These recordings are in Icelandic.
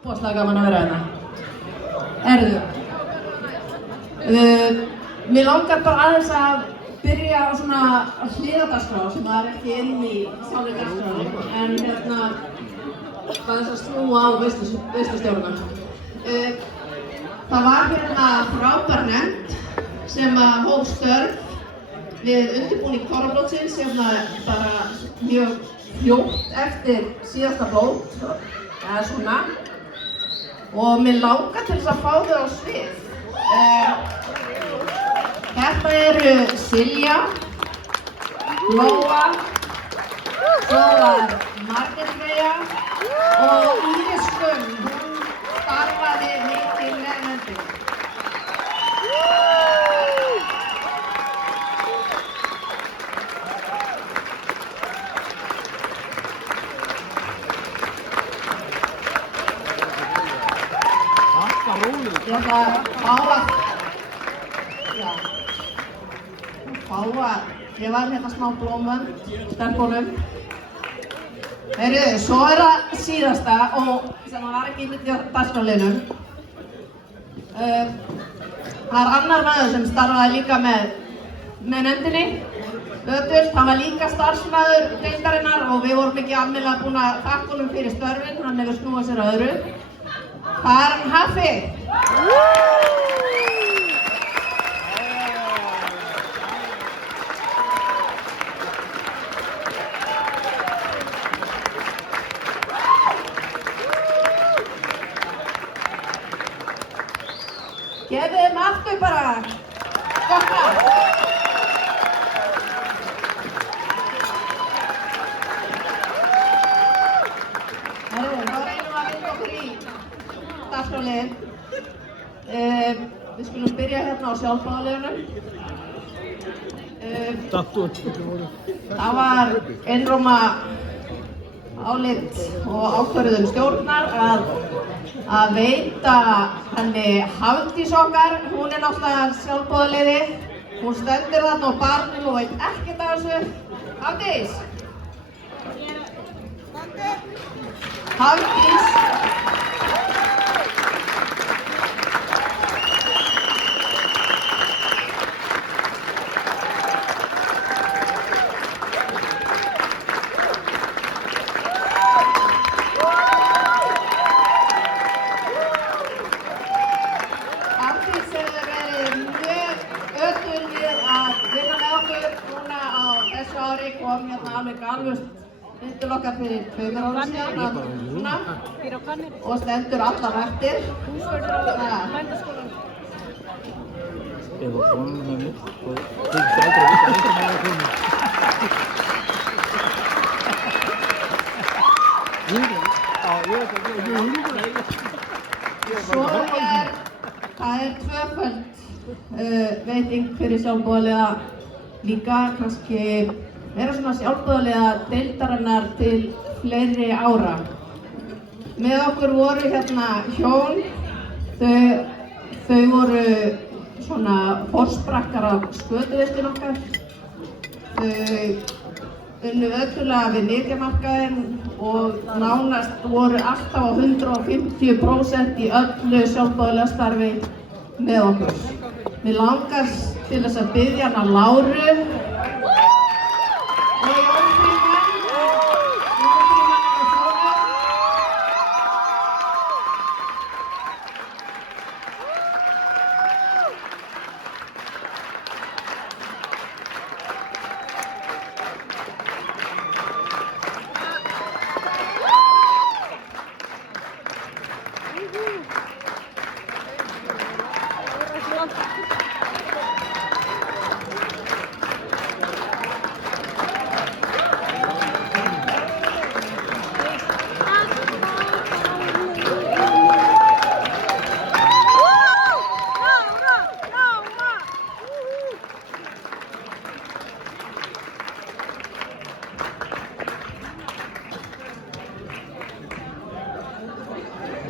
Óslega gaman að vera hérna. Erðu. Mér langar bara aðeins að byrja á svona hliðardagskrá sem er ekki inn í sjálfri dagskráni, en aðeins að snúa á veislustjórnum. Það var hérna frábær nefnd sem hóf störf við undirbúning þorrablótsins bara mjög fljótt eftir síðasta blót, eða svona. Og mér langar til þess að fá þau á svið. Þetta eru Silja, Lóa, svo var Margrét Freyja og Íris Gunn, hún starfaði mikið með nefndinni. Ég ætla að fá að gefa hérna smá blómvönd stelpunum. Heyrðu, svo er það síðasta og sem var ekki í dagskrárliðnum. Það er annar maður sem starfaði líka með nefndinni, Ötull. Hann var líka starfsmaður deildarinnar og við vorum ekki almennilega búin að þakka honum fyrir störfin, hann hefur snúið sér að öðru. Það er Hafi. Gefið þeim aftur bara. Gott lag. Þá reynum við að vinda okkur í dagskrárliðinn. Við skulum byrja hérna á sjálfboðaliðunum. Það var einróma álit og ákvörðun stjórnar að veita henni Hafdís okkar. Hún er náttúrulega sjálfboðaliði. Hún stendur þarna á barnum og veit ekkert af þessu. Hafdís! Hafdís! Stendur okkar fyrir 2 ára síðan og stendur allar eftir. Svo það er tvöföld veiting fyrir sjálfboðaliða líka, kannski vera svona sjálfboðaliða deildarinnar til fleiri ára. Með okkur voru hérna hjón, þau voru svona forsprakkar af skötuvistin okkar. Þau unnu ötullega við nytjamarkaðinn og nánast voru alltaf á 150% í öllu sjálfboðaliða starfi með okkur. Mér langar til þess að biðja hana Láru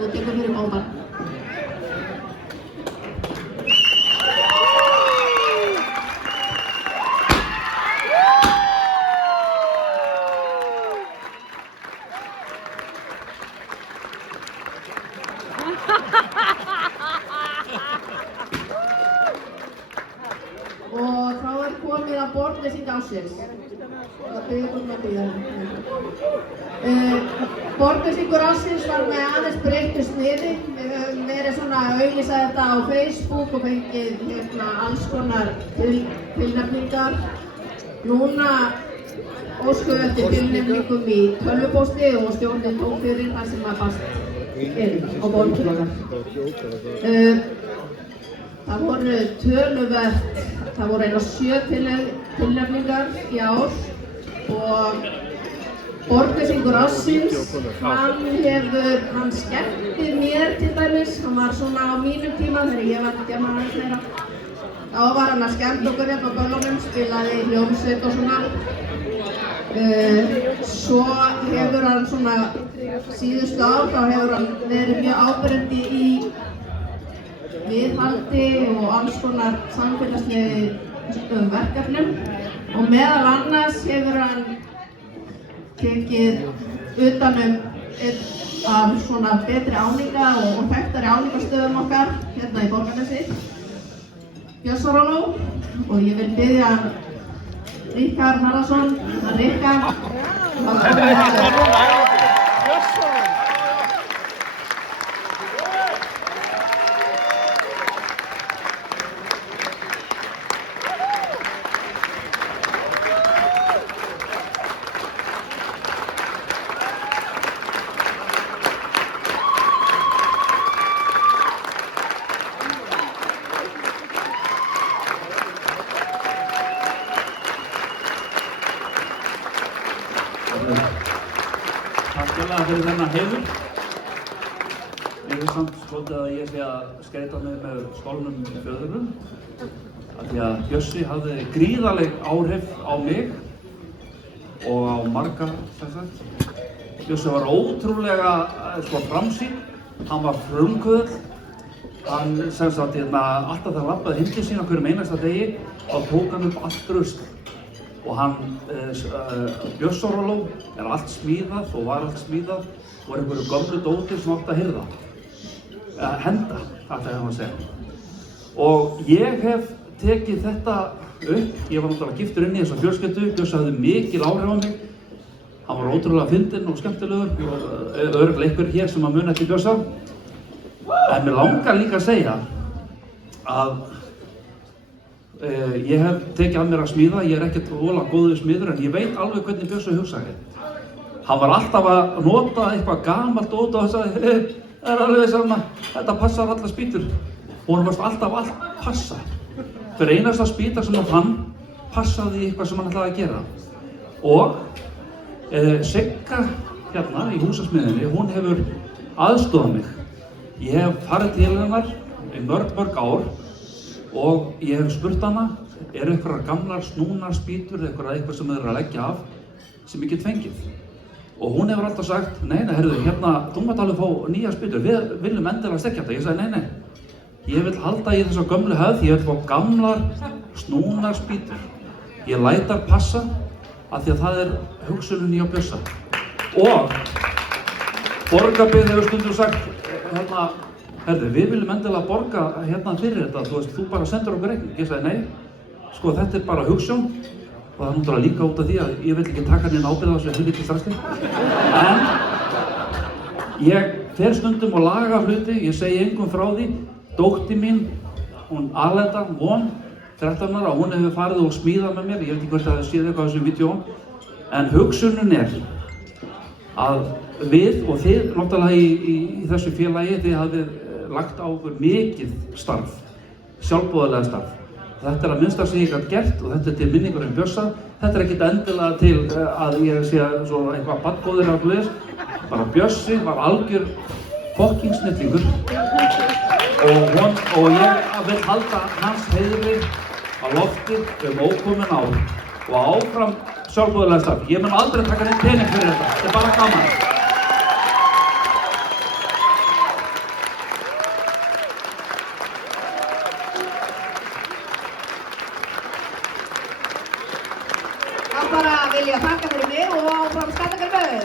Þú tekur fyrir bómar. komið að borðlýsing ársins. Borðlýsingur ársins var með aðeins breyttu sniði. Við höfum verið svona að auglýsa þetta á Facebook og fengið alls konar tilnefningar. Núna óskuðu eftir tilnefningum í tölvupósti og stjórnin tók fyrir það sem að barst inn á borðinu okkar. Það voru töluvert, það voru eiginlega 7 tilnefningar í ár og borðlýsingur ársins, hann skemmti mér til dæmis, hann var svona á mínum tíma þegar ég var ekki að maður aðeins meira. Þá var hann að skemmta okkur hérna á böllunum, spilaði hljómsveit og svona. Svo hefur hann svona síðustu ár, þá hefur hann verið mjög áberandi í viðhaldi og alls konar samfélagslegum verkefnum og meðal annars hefur hann tekið utanum einn af svona betri áninga og þekktari áningastöðum okkar hérna í Borgarnesi, Bjössaróló, og ég vil biðja Ríkharð Haraldsson að Rikka að koma. Takk fyrir þennan heiður. Mér finnst samt svolítið að ég sé að skeyta mig með stólnum í föðurum. Af því að Bjössi hafði gríðarleg áhrif á mig og á marga, sem sagt. Bjössi var ótrúlega framsýnn, hann var frumkvöðull. Hann sem sagt alltaf þegar hann labbaði heim til sín á hverjum einasta degi, þá tók hann upp allt rusl. Og hann, Bjössaróló, allt smíðað og var allt smíðað og einhverju gömlu dóti sem átti að hirða. Henda, þetta hefði hann að segja. Og ég hef tekið þetta upp, ég var náttúrulega giftur inn í þessa fjölskyldu, Bjössi hafði mikil áhrif á mig. Hann var ótrúlega fyndinn og skemmtilegur og örugglega einhver hér sem að muna eftir Bjössa. En mér langar líka að segja að ég hef tekið að mér að smíða, ég ekkert voðalega góður smiður en ég veit alveg hvernig Bjössi hugsaði. Hann var alltaf að nota eitthvað gamalt dót og hann sagði það alveg sama, þetta passar allar spýtur. Og hann varst alltaf allt passa. Fyrir einasta spýta sem hann fann passaði eitthvað sem hann ætlaði að gera. Og Sigga hérna í húsasmiðinni, hún hefur aðstofað mig. Ég hef farið til hennar í mörg ár og ég hef spurt hana, eru einhverjar gamlar snúnar spýtur eða eitthvað sem þeir eru að leggja af sem ég get fengið. Og hún hefur alltaf sagt, nei, heyrðu, hérna, þú mátt alveg fá nýja spýtur, við viljum endilega stekkja þetta. Ég sagði, nei, ég vil halda í þessa gömlu hefð, ég vil fá gamlar snúnar spýtur. Ég lætar passa af því að það er hugsunin í á Bjössa. Og Borgarbyggð hefur stundum sagt, hérna, herðu, við viljum endilega borga hérna fyrir þetta, þú veist, þú bara sendur okkur reikning. Ég sagði, nei, sko, þetta er bara hugsjón og það er náttúrulega líka út af því að ég vil ekki taka neina ábyrgð á þessu helvítis drasli. En ég fer stundum og laga hluti, ég segi engum frá því. Dóttir mín, hún Alenda, von, 13 ára, hún hefur farið og smíðað með mér, ég veit ekki hvort það séð eitthvað á þessum vídeóum. En hugsunin er að við og þið, náttúrulega í þessu félagi, þið hafið lagt á okkur mikið starf, sjálfboðalega starf. Þetta er að minnsta sem ég gæti gert og þetta er til minningur Bjössa. Þetta er ekkert endilega til að ég sé svona eitthvað badgóðir eða eitthvað þess. Bara Bjössi var algjör fucking snillingur og ég vil halda hans heiðri á lofti ókomin ár og áfram sjálfboðalega starf. Ég mun aldrei taka neitt pening fyrir þetta, þetta er bara gaman. Bara vilja þakka fyrir mig og áfram Skallagrímur.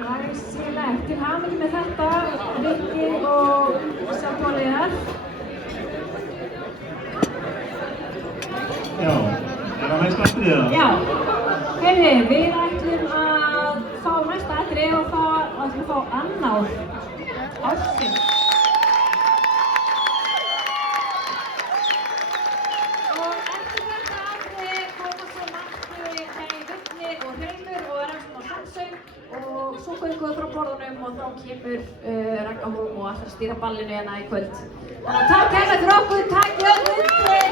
Glæsilegt, til hamingju með þetta. þetta, Rikki og sjálfbóliðar. Já, er það næsta atriðið það? Já, heyrði, við ætlum að fá næsta atrið og það ætlum að fá annað ársins. Og eftir þetta atrið koma svo Matti, Vigni og Hreimur og restin á Hansau og svo göngum við frá borðunum og þá kemur Ragga Hólm og ætlar að stýra ballinu hérna í kvöld. Þannig að takk hérna fyrir okkur, takk öll undir!